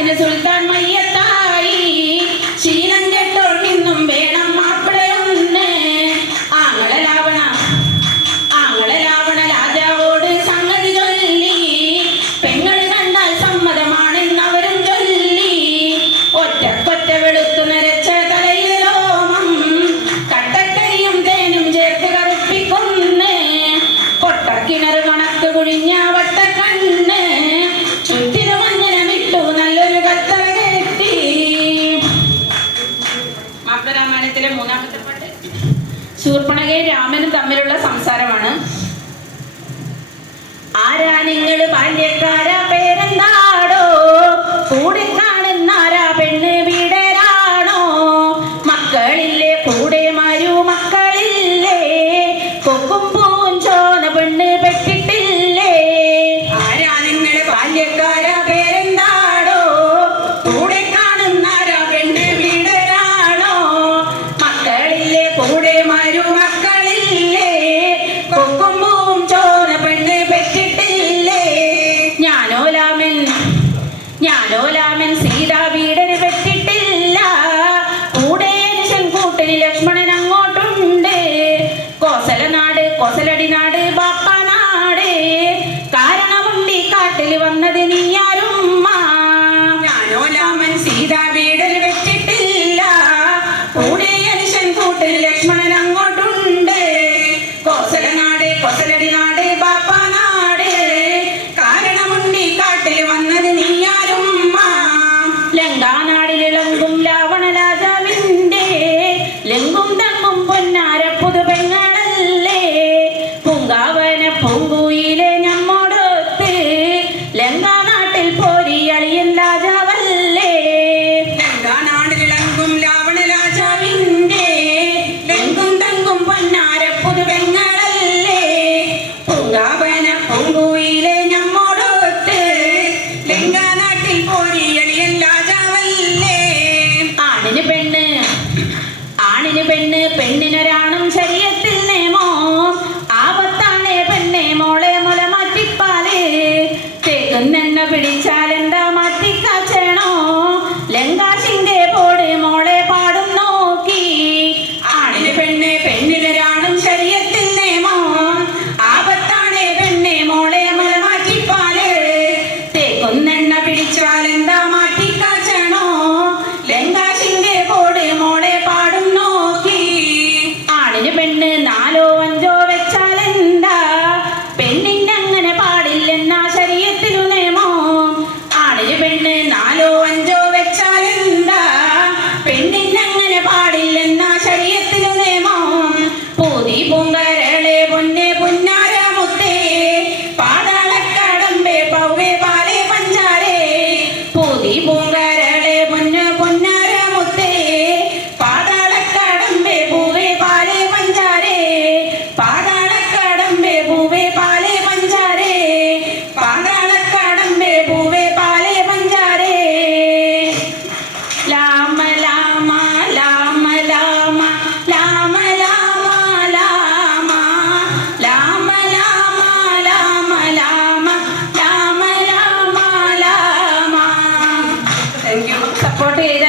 കാലത്തിന് സുൽത്താൻ മയ്യത്തായി. ശീലം കെട്ടോൾ നിന്നും വേണം മാപ്പിളയൊന്ന്. ആങ്ങള രാവണ രാജാവോട് സംഗതി ചൊല്ലി. പെങ്ങള് കണ്ടാൽ സമ്മതമാണെന്നവരും ചൊല്ലി. ഒറ്റക്കൊറ്റ വെളുത്തു നരച്ച തലയിൽ രോമം കട്ടക്കരിയും തേനും ചേർത്ത് കറുപ്പിക്കൊന്ന്. പൊട്ടക്കിണർ കണക്ക് കുഴിഞ്ഞ വട്ടക്കണ്ണ് ചുറ്റിനു മഞ്ഞനമിട്ടു നല്ലൊരു കത്തറ കെട്ടി. മാപ്പിളരാമായണത്തിലെ മൂന്നാമത്തെ പാട്ട് ശൂർപ്പണഖയും രാമനും തമ്മിലുള്ള സംസാരമാണ്. ആരാ നിങ്ങള് ബാല്യക്കാരാ പേരെന്താടോ? കൂടെ കാണുന്നാരാ പെണ്ണ് വീടരാണോ? മക്കളില്ലേ കൂടെ മാരു മക്കളില്ലേ? കൊക്കും പൂവും ചോന പെണ്ണ് പെട്ടിട്ടില്ലേ? ആരാ നിങ്ങള് ബാല്യക്കാരാ പേരെന്താടോ? കൂടെ കാണുന്നാരാ പെണ്ണ് വീടരാണോ? മക്കളില്ലേ കൂടെ മാരു മക്കളില്ലേ? കൊക്കും പൂവും ചോന പെണ്ണ് പെട്ടിട്ടില്ലേ? ഞാനോ രാമൻ സീതാ വീടന് പെട്ടിട്ടില്ല. കൂടെ കൂട്ടിന് ലക്ഷ്മണൻ അങ്ങോട്ടുണ്ട്. കോസലടി നാട് ബാപ്പ നാട്. കാരണമുണ്ട് ഈ കാട്ടിൽ വന്നത് നീയാരുമ്മ. ഞാനോ രാമൻ സീതാ വീടന് പെട്ടിട്ടില്ല. കൂടെ കൂട്ടിന് ലക്ഷ്മണൻ അങ്ങോട്ടുണ്ട്. കോസലടി നാട് ബാപ്പ നാട്. കാരണമുണ്ട് ഈ കാട്ടിൽ വന്നത് നീയാരുമ്മ. ലങ്കാനാടിലിളങ്കും രാവണ രാജാവിന്റെ ലെങ്കും തങ്കും പൊന്നാര പുതുപെങ്ങളല്ലേ? പൂങ്കാവന പൂങ്കുയിലെ നമ്മോടൊത്ത് ലങ്കാനാട്ടിൽ പോരിയളിയൻ രാജാവല്ലേ? ലങ്കാനാടിലിളങ്കും രാവണ രാജാവിന്റെ ലെങ്കും തങ്കും പൊന്നാര പുതുപെങ്ങളല്ലേ? പൂങ്കാവന പൂങ്കുയിലെ നമ്മോടൊത്ത് ലങ്കാനാട്ടിൽ പോരിയളിയൻ രാജാവല്ലേ? ആണിന് പെണ്ണ് പെണ്ണിനൊരാണും ശരീരത്തിൽ നേമോ. ആപത്താണേ പെണ്ണെ മോളെ മുല മാറ്റിപ്പാല്. തേക്കുന്നെണ്ണ പിടിച്ചാലെന്താ മാറ്റിക്കാച്ചേണോ? ലങ്കാശിന്റെ പോട് മോളെ പാടും നോക്കി. ആണിന് പെണ്ണ് പെണ്ണിനൊരാണും ശരീരത്തിൽ നേമോ. ആപത്താണേ പെണ്ണെ മോളെ മുല മാറ്റിപ്പാല്. തേക്കുന്നെണ്ണ പിടിച്ചാലെന്താ മാറ്റിക്കാച്ചേണോ? ലങ്കാശിന്റെ പോട് മോളെ പാടും നോക്കി. ആണിന് പെണ്ണ് 4 or 5 വെച്ചാലെന്താ? പെണ്ണിന് അങ്ങനെ പാടില്ലെന്നാ ശരീരത്തിലു നിയമോ. ആണിന് പെണ്ണ് 4 or 5 വെച്ചാലെന്താ? പെണ്ണിന് അങ്ങനെ പാടില്ലെന്നാ ശരീരത്തിലു നിയമോ. പൂതി പൂങ്കരളെ പൊന്നെ പുന്നാര മുത്തേ. പാതാളക്കടമ്പേ പൗവേ പാലേ പഞ്ചാരേ. പൂതി പൂങ്കരളെ പൊന്നെ പൊന്നാര മുത്തേ. പാതാളക്കടമ്പേ പൂവേ പാലേ പഞ്ചാരേ. പാതാളക്കടമ്പേ പൂവേ പാലേ പഞ്ചാരേ. പാതാളക്കടമ്പേ പൂവേ പാലേ പഞ്ചാരേ. ലാമ ലാമ ലാമ ലാമ ലാമ ലാമ ലാമ ലാമ ലാമ ലാമ ലാമ ലാമ ലാമ ലാമ. Thank you. സപ്പോർട്ട് ചെയ്ത